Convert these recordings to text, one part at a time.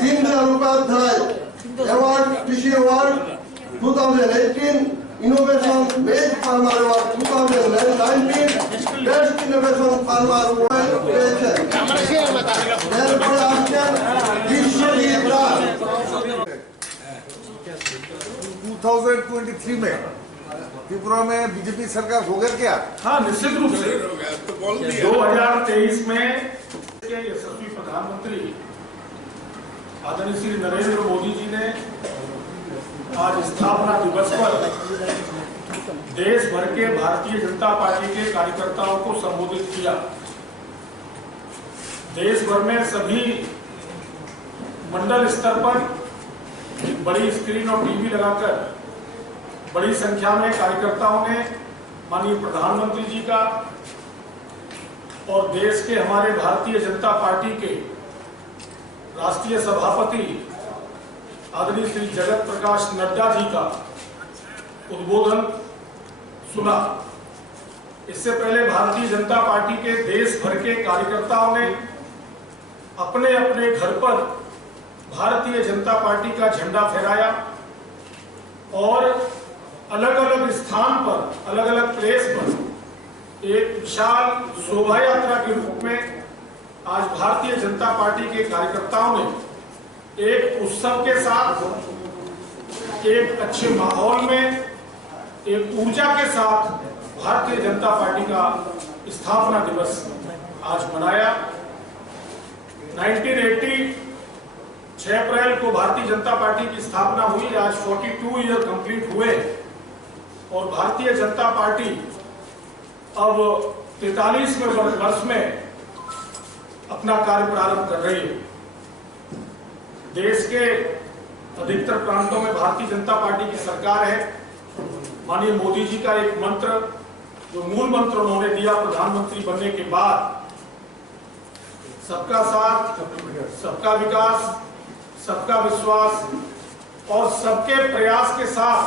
Dindal Upadhyay Award, Krishi Award 2018, Innovation Based Farmer Award 2019, Best Innovation Farmer Award পেয়েছেন। এরপরে আসছেন বিশ্বজিৎ রায়। 2023 में त्रिपुरा में बीजेपी सरकार हो गया क्या? हाँ, निश्चित रूप से 2023 में यशस्वी प्रधानमंत्री आदरणीय श्री नरेंद्र मोदी जी ने आज स्थापना दिवस पर देश भर के भारतीय जनता पार्टी के कार्यकर्ताओं को संबोधित किया। देश भर में सभी मंडल स्तर पर एक बड़ी स्क्रीन और टीवी लगाकर बड़ी संख्या में कार्यकर्ताओं ने माननीय प्रधानमंत्री जी का और देश के हमारे भारतीय जनता पार्टी के राष्ट्रीय सभापति आदरणीय श्री जगत प्रकाश नड्डा जी का उद्बोधन सुना। इससे पहले भारतीय जनता पार्टी के देश भर के कार्यकर्ताओं ने अपने अपने घर पर भारतीय जनता पार्टी का झंडा फहराया और अलग अलग स्थान पर, अलग अलग प्लेस पर एक विशाल शोभा यात्रा के रूप में आज भारतीय जनता पार्टी के कार्यकर्ताओं ने एक उत्सव के साथ, एक अच्छे माहौल में, एक ऊर्जा के साथ भारतीय जनता पार्टी का स्थापना दिवस आज मनाया। 1980 6 अप्रैल को भारतीय जनता पार्टी की स्थापना हुई। आज 42 ईयर कंप्लीट हुए और भारतीय जनता पार्टी अब 43वें वर्ष में अपना कार्य प्रारंभ कर रही है। देश के अधिकतर प्रांतों में भारतीय जनता पार्टी की सरकार है। माननीय मोदी जी का एक मंत्र, जो मूल मंत्र उन्होंने दिया प्रधानमंत्री बनने के बाद, सबका साथ, सबका विकास, सबका विश्वास और सबके प्रयास के साथ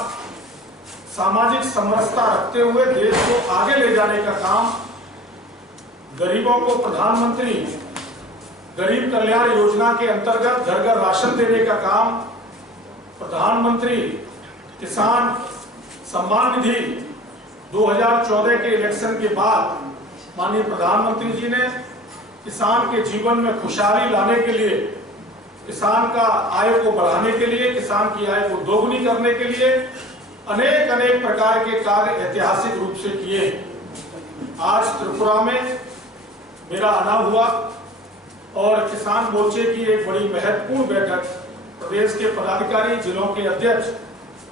सामाजिक समरसता रखते हुए देश को आगे ले जाने का काम, गरीबों को प्रधानमंत्री गरीब कल्याण योजना के अंतर्गत घर घर राशन देने का काम, प्रधानमंत्री किसान सम्मान निधि 2014 के इलेक्शन के बाद माननीय प्रधानमंत्री जी ने किसान के जीवन में खुशहाली लाने के लिए, किसान का आय को बढ़ाने के लिए, किसान की आय को दोगुनी करने के लिए अनेक अनेक प्रकार के कार्य ऐतिहासिक रूप से किए। आज त्रिपुरा में मेरा आना हुआ और किसान मोर्चे की एक बड़ी महत्वपूर्ण बैठक प्रदेश के पदाधिकारी, जिलों के अध्यक्ष,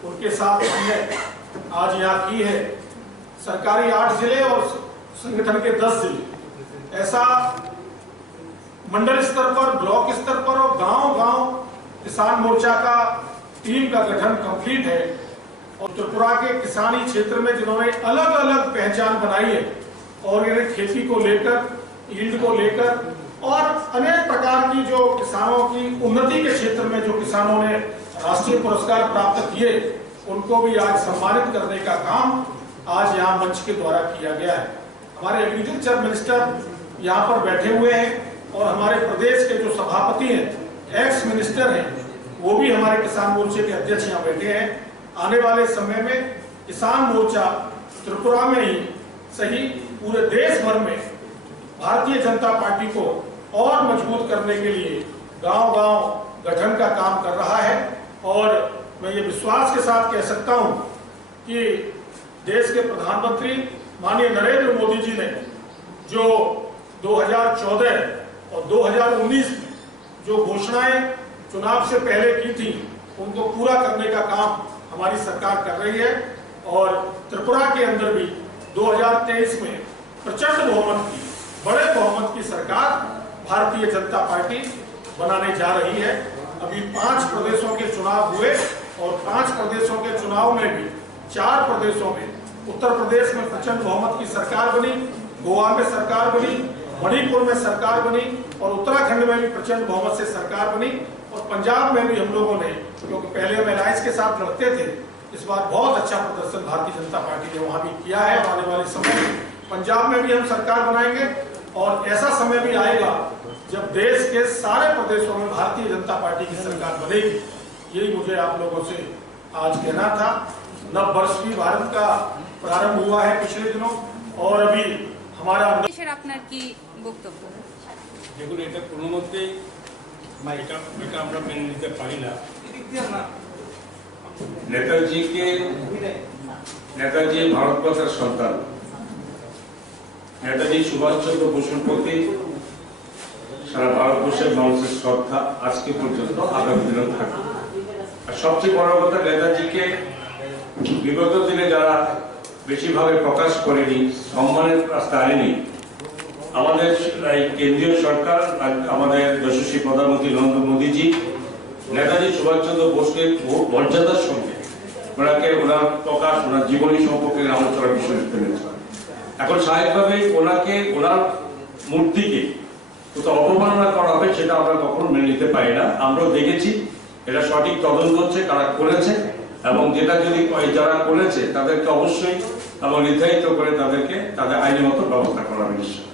उनके साथ हमने आज यहाँ की है। सरकारी 8 जिले और संगठन के 10 जिले, ऐसा मंडल स्तर पर, ब्लॉक स्तर पर और गांव-गांव किसान मोर्चा का टीम का गठन कंप्लीट है। और त्रिपुरा के किसानी क्षेत्र में जिन्होंने अलग अलग पहचान बनाई है और इन्हें खेती को लेकर, यील्ड को लेकर और अनेक प्रकार की जो किसानों की उन्नति के क्षेत्र में जो किसानों ने राष्ट्रीय पुरस्कार प्राप्त किए, उनको भी आज सम्मानित करने का काम आज यहाँ मंच के द्वारा किया गया है। हमारे एग्रीकल्चर मिनिस्टर यहाँ पर बैठे हुए हैं और हमारे प्रदेश के जो सभापति हैं, एक्स मिनिस्टर हैं, वो भी हमारे किसान मोर्चे के अध्यक्ष यहाँ बैठे हैं। आने वाले समय में किसान मोर्चा त्रिपुरा में ही सही, पूरे देश भर में भारतीय जनता पार्टी को और मजबूत करने के लिए गांव-गांव गठन का काम कर रहा है। और मैं ये विश्वास के साथ कह सकता हूं कि देश के प्रधानमंत्री माननीय नरेंद्र मोदी जी ने जो 2014 और 2019 में जो घोषणाएं चुनाव से पहले की थी, उनको पूरा करने का काम हमारी सरकार कर रही है। और त्रिपुरा के अंदर भी 2023 में प्रचंड बहुमत की, बड़े बहुमत की सरकार भारतीय जनता पार्टी बनाने जा रही है। अभी 5 प्रदेशों के चुनाव हुए और 5 प्रदेशों के चुनाव में भी 4 प्रदेशों में, उत्तर प्रदेश में प्रचंड बहुमत की सरकार बनी, गोवा में सरकार बनी, मणिपुर में सरकार बनी और उत्तराखंड में भी प्रचंड बहुमत से सरकार बनी। और पंजाब में भी हम लोगों ने, क्योंकि पहले हम अलायंस के साथ लड़ते थे, इस बार बहुत अच्छा प्रदर्शन भारतीय जनता पार्टी ने वहां भी किया है। आने वाले समय में पंजाब में भी हम सरकार बनाएंगे और ऐसा समय भी आएगा जब देश के सारे प्रदेशों में भारतीय जनता पार्टी की सरकार बनेगी। यही मुझे आप लोगों से आज कहना था। नव वर्ष भी भारत का प्रारंभ हुआ है पिछले दिनों, और अभी हमारा আপনার কি বক্তব্য? দেখুন, এটা কোনো মতেই এটা আমরা মেনে নিতে পারি না। নেতাজি ভারতবর্ষের সন্তান। নেতাজি সুভাষচন্দ্র বসুর প্রতি সারা ভারতবর্ষের মানুষের শ্রদ্ধা আজকে পর্যন্ত আগামী দিনেও থাকবে। আর সবচেয়ে বড় কথা, নেতাজিকে বিগত দিনে যারা বেশিভাবে প্রকাশ করেনি, সম্মানের রাস্তা আনেনি, আমাদের এই কেন্দ্রীয় সরকার, আমাদের যশস্বী প্রধানমন্ত্রী নরেন্দ্র মোদীজি নেতাজি সুভাষচন্দ্র বোসকে বহু মর্যাদার সঙ্গে ওনাকে ওনার প্রকাশ, ওনার জীবনী সম্পর্কে আলোচনার বিষয় করেছে। এখন স্বাভাবিকভাবে ওনাকে, ওনার মূর্তিকে কোথাও অপমাননা করা হবে, সেটা আমরা কখনো মেনে নিতে পারি না। আমরাও দেখেছি এটা সঠিক তদন্ত হচ্ছে, কারা করেছে, এবং যেটা যদি যারা করেছে তাদেরকে অবশ্যই এবং নির্ধারিত করে তাদের আইনগত ব্যবস্থা করা হবে নিশ্চয়।